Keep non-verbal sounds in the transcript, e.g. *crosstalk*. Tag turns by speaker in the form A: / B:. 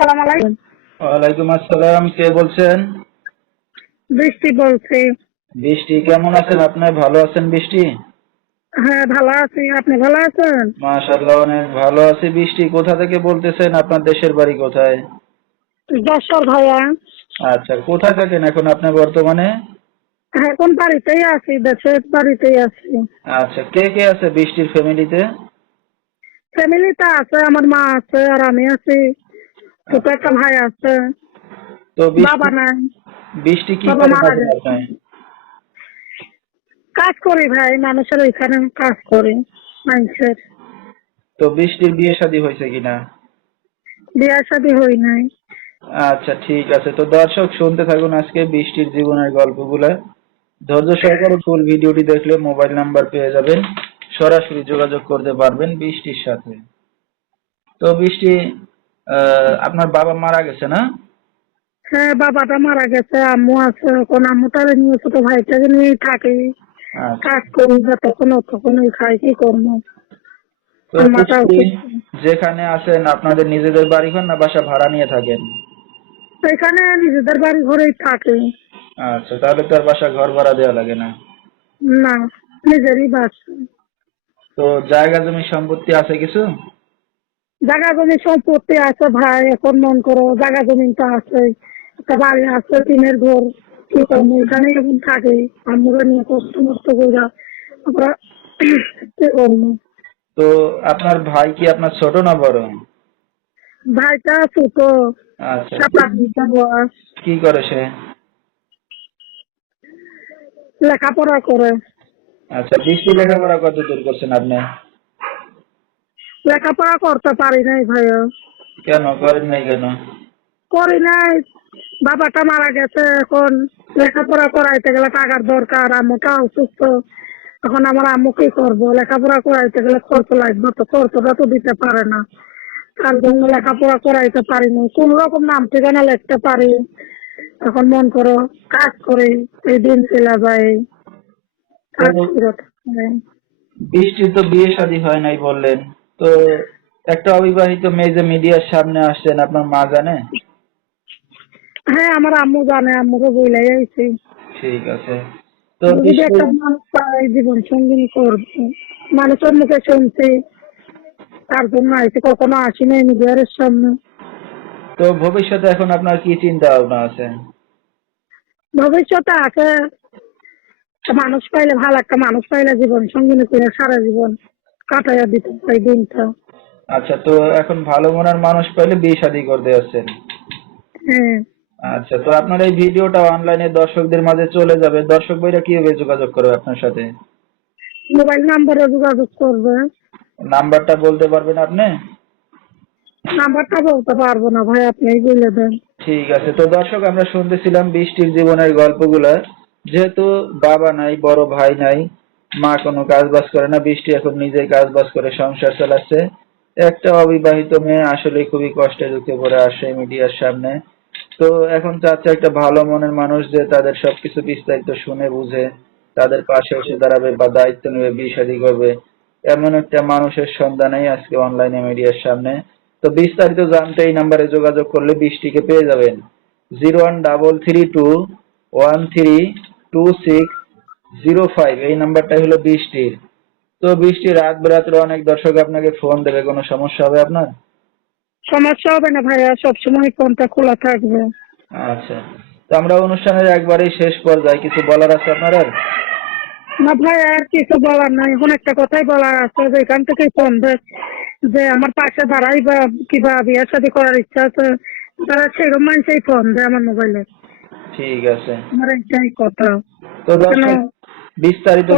A: সালাম আলাইকুম।
B: ওয়ালাইকুম আসসালাম কে বলছেন?
A: বৃষ্টি বলছি।
B: বৃষ্টি কেমন আছেন আপনি? ভালো আছেন বৃষ্টি?
A: হ্যাঁ ভালো আছি। আপনি ভালো আছেন?
B: মাশাআল্লাহ অনেক ভালো আছি। বৃষ্টি কোথা থেকে বলতেছেন? আপনার দেশের বাড়ি কোথায়?
A: যশোর ভাইয়া।
B: আচ্ছা কোথায় থাকেন এখন আপনি বর্তমানে?
A: এখন বাড়িতেই আছি দেশের বাড়িতেই আছি।
B: আচ্ছা কে কে আছে বৃষ্টির ফ্যামিলিতে
A: ফ্যামিলিতে আছে আমার মা আছে আর আমি আছি। ছোট একটা ভাই আছে
B: তো
A: বাবা নাই।
B: বৃষ্টি কি করে
A: কাজ করি ভাই মানুষের ওইখানে কাজ করি মানুষের।
B: তো বৃষ্টির বিয়ে শাদী হয়েছে কিনা
A: বিয়া শাদী হই নাই।
B: আচ্ছা ঠিক আছে। তো দর্শক শুনতে থাকুন আজকে বৃষ্টির জীবনের গল্পগুলা। ধৈর্য সহকারে ফুল ভিডিওটি দেখলে মোবাইল নাম্বার পেয়ে যাবেন। সরাসরি যোগাযোগ করতে পারবেন বৃষ্টির সাথে। তো বৃষ্টি আপনার বাবা মারা গেছে না?
A: হ্যাঁ বাবাটা মারা গেছে আম্মু আছে এখন আম্মুটারে নিয়ে ছোট ভাইটাকে নিয়ে থাকি।
B: আচ্ছা।
A: কাজ করি যতক্ষণ ততক্ষণ খাই কি করব।
B: যেখানে আছেন আপনাদের নিজেদের বাড়ি ঘর না বাসা ভাড়া নিয়ে থাকেন?
A: এখানে নিজেদের বাড়ি ঘরেই থাকে।
B: আচ্ছা তাহলে তো আর বাসা ঘর ভাড়া দেওয়া লাগে না।
A: না নিজেরই বাসা।
B: তো জায়গা জমি সম্পত্তি আছে কিছু?
A: জায়গা জমি সম্পত্তি আছে ভাই এখন মন করো জায়গা জমি তো আছে একটা বাড়ি আছে টিনের ঘর কি করব? এখানে এখন থাকি আমরা নিয়ে কষ্ট মষ্ট করে আমরা *coughs*
B: তো আপনার ভাই কি আপনার ছোট না বড়?
A: ভাইটা ছোট
B: আচ্ছা। কি করে সে?
A: লেখাপড়া করে।
B: আচ্ছা লেখাপড়া কত দূর করছেন আপনি?
A: লেখাপড়া করতে পারি নাই ভাইয়া।
B: কেন? করেন নাই কেন?
A: করি নাই। বাবাটা মারা গেছে এখন। লেখাপড়া করাইতে গেলে টাকার দরকার আম্মুটা অসুস্থ। এখন আমার আম্মু কি করব? লেখাপড়া করাইতে গেলে খরচ লাগবে তো খরচটা তো দিতে পারে না। তার জন্য লেখাপড়া করাইতে পারিনি কোন রকম নাম ঠিকানা লিখতে পারি? এখন মন করো কাজ করি এই দিন চলে যায়। কাজ
B: বৃষ্টি তো বিয়ে শাদী হয় নাই বললেন। তো একটা অবিবাহিত মেয়ে যে মিডিয়ার সামনে আসছেন আপনার মা জানে?
A: হ্যাঁ আমার আম্মু জানে আম্মুকে বলে আইছি।
B: ঠিক আছে। তো
A: যদি একটা মানুষ পায় জীবন সঙ্গিনী করব। মানুষের মুখে শুনছি তার জন্য আইসি কখনো আসি নাই মিডিয়ার সামনে।
B: তো ভবিষ্যতে এখন আপনার কি চিন্তা ভাবনা আছে?
A: ভবিষ্যতে আছে মানুষ পাইলে ভালো একটা মানুষ পাইলে জীবন সঙ্গিনী করে সারা জীবন। কাটাইয়া দিতে পারি দিনটা।
B: আচ্ছা তো এখন ভালো মনের মানুষ পাইলে বিয়ে শাদী করতে যাচ্ছেন
A: হ্যাঁ।
B: আচ্ছা তো আপনার এই ভিডিওটা অনলাইনে দর্শকদের মাঝে চলে যাবে। দর্শক ভাইরা কীভাবে যোগাযোগ করবে আপনার সাথে?
A: মোবাইল নাম্বারে যোগাযোগ করবে।
B: নাম্বারটা বলতে পারবেন আপনি?
A: নাম্বারটা বলতে পারব না ভাই আপনি বলে দেন।
B: ঠিক আছে তো দর্শক আমরা শুনতেছিলাম বৃষ্টির জীবনের গল্পগুলা। যেহেতু বাবা নাই বড় ভাই নাই মা কোনো কাজ বাজ করে না, বৃষ্টি এখন নিজেই কাজ বাজ করে সংসার চালাচ্ছে। একটা অবিবাহিত মেয়ে আসলে খুবই কষ্টে দুঃখে পড়ে আসে মিডিয়ার সামনে। তো এখন চাচ্ছে একটা ভালো মনের মানুষ যে তাদের সবকিছু বিস্তারিত শুনে বুঝে, তাদের পাশে এসে দাঁড়াবে বা দায়িত্ব নেবে, বিয়ে শাদী করবে। এমন একটা মানুষের সন্ধানেই আজকে অনলাইনে মিডিয়ার সামনে। তো বিস্তারিত জানতে এই নাম্বারে যোগাযোগ করলে বৃষ্টিকে পেয়ে যাবেন। Zero one double three two one three two six zero five এই নাম্বারটাই হলো বৃষ্টির। তো বৃষ্টি রাত বেরাত্রে অনেক দর্শক আপনাকে ফোন দেবে কোনো সমস্যা হবে আপনার?
A: সমস্যা হবে না ভাইয়া সবসময় ফোনটা খোলা থাকবে।
B: আচ্ছা তো আমরা অনুষ্ঠানের একবারেই শেষ পর্যায়ে কিছু বলার আছে আপনার আর
A: না ভাই আর কিছু বলার নাই এখন একটা কথাই বলার আছে যে এখান থেকে ফোন দেয় যে আমার পাশে দাঁড়াই বা কিবা বিয়ে শাদী করার ইচ্ছা আছে তারা সেরকম মানুষই ফোন দেয় আমার মোবাইলে
B: ঠিক আছে।
A: আমার এইটাই কথা।
B: তো দর্শক বিস্তারিত